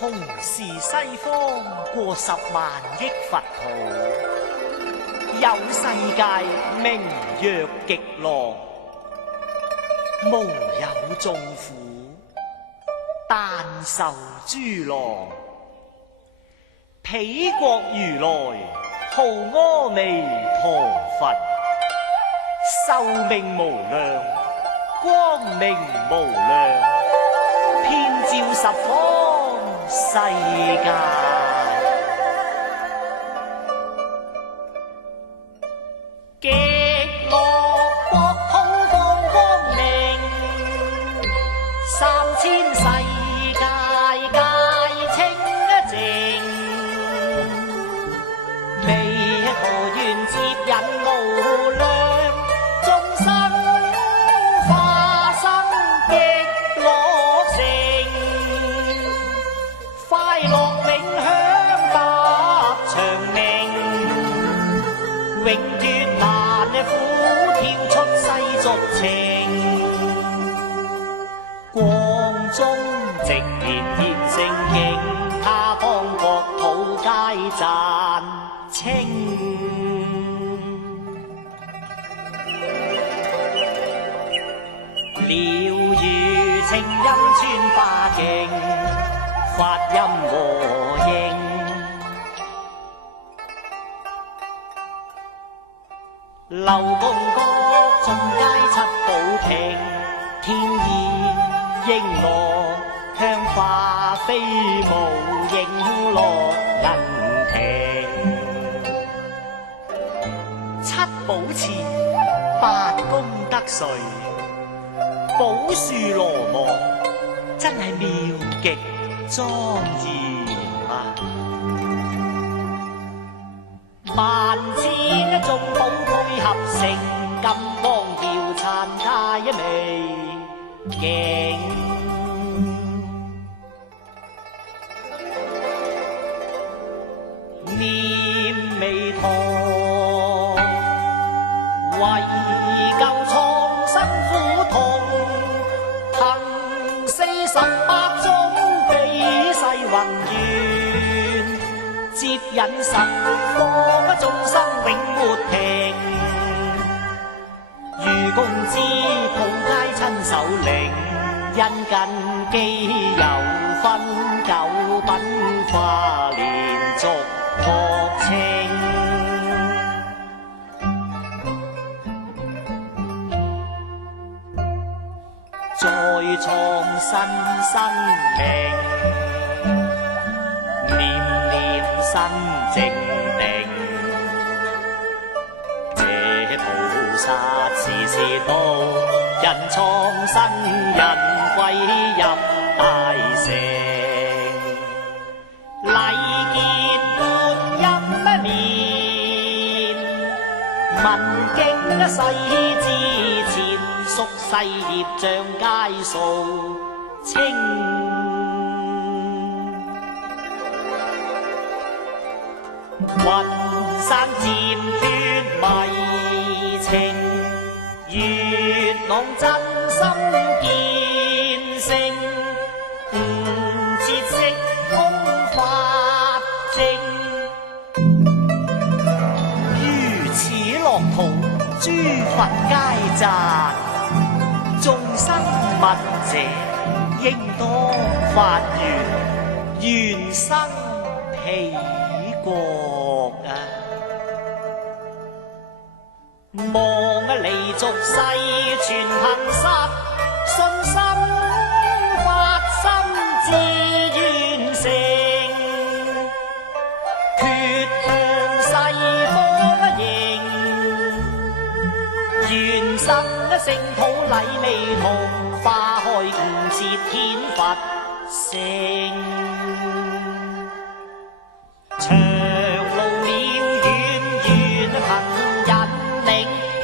從時西方過10萬億佛土，有世界名曰極樂，無有眾苦，但受諸樂。彼國如來號阿彌陀佛，壽命無量，光明無量，遍照十方世界。極樂國土放光明，3000世界界清淨，彌陀願接引無量眾生，化生極樂城，快樂永享得長命，永脫難苦，跳出世俗情，光中直言現聖經，他方國土皆讚稱。了如清音穿花徑，發音和應，流共各眾皆七寶瓶，天意應羅香花飛舞，影落銀亭，七寶池八功德髓，寶樹羅網真係妙極莊嚴啊！萬千眾寶配合成，金光耀燦佳美景。念彌陀，為救蒼生苦痛，行48種比世宏願，接引十方眾生永沒停。愚公之徒皆親手領，因根基有分9品化連續學稱。再創新生命，念念新正定，這菩薩時時度人創新人歸入大乘，禮見觀音面，聞經世之前，宿世業障皆掃清。雲山漸脫迷情，月朗真心見性，悟徹色空法證。於此樂土諸佛皆讚，眾生聞者應當發願，願生彼國啊！望離俗世全憑實信心，發心志願成，決向西方迎，願生聖土禮未同，花開悟徹顯佛性。長路渺遠願憑引領，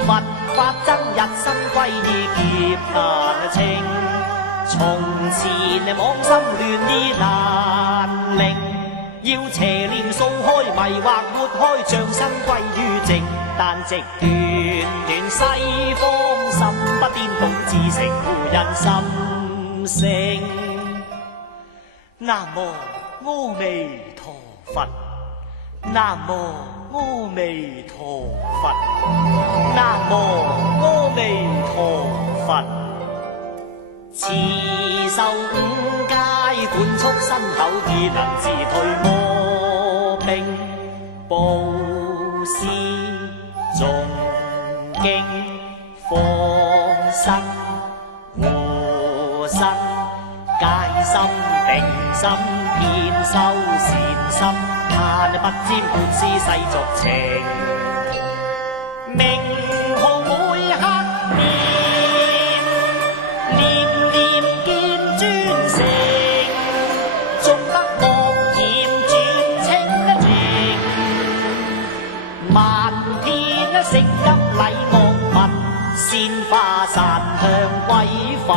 佛法僧日新歸依劫難清。從前妄心亂意難令，要邪念掃開迷惑抹開，將身歸於正。但直斷西方心不顛倒，自成故人心性。南無阿彌陀佛，南無阿彌陀佛，南無阿彌陀佛。持受五戒，管束身口意，能自退魔兵。布施誦經，放生護身，戒心定心，遍修善心，但不沾半絲世俗情。名號每刻念，念念見專誠，縱得莫嫌轉清淨。漫天色急禮樂物，鮮花散向歸佛。